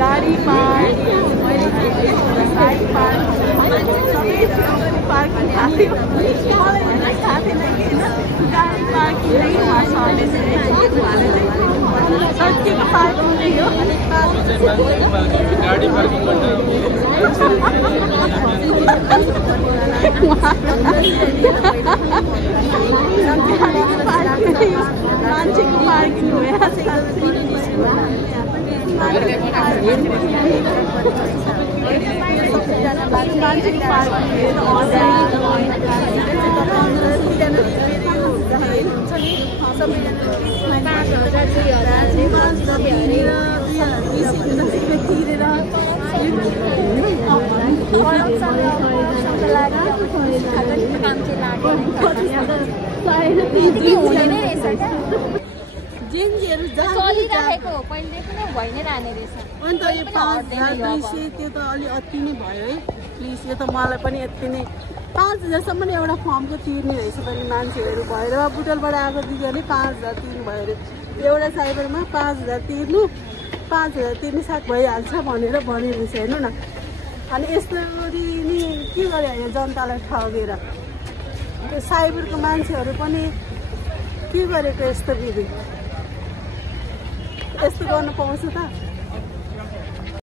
गाडी park side park सबै parking थाल्यो मलाई भने थाहा थिएन कि गाडी पार्किङ नै सरले सडकको पार्किङ नै हो गाडी पार्किङ मान्छेको पार्किङ हो जेन्जीहरू चलिरहेको हो पहिलेदेखि नै भइ नै रहने रहेछ अन्त यो 5200 त्यो त अलि अति नै भयो है प्लिज यो त मलाई पनि यति नै 5000सम्म एउटा फर्मको तिर्ने रहेछ पनि मान्छेहरू भएर बुटलबाट आएको दिदीहरूले 5000 तिर्नु भयो अरे एउटा साइबरमा 5000 तिर्नु 5000 तिर्ने साथ भइहाल्छ भनेर भने रहेछ हेर्नु न अनि यस्तो गरी नि के गरे यो जनतालाई ठगेर त्यो साइबरको मान्छेहरू पनि के गरेको यस्तो विधि यस्तो गर्न पाउँछ त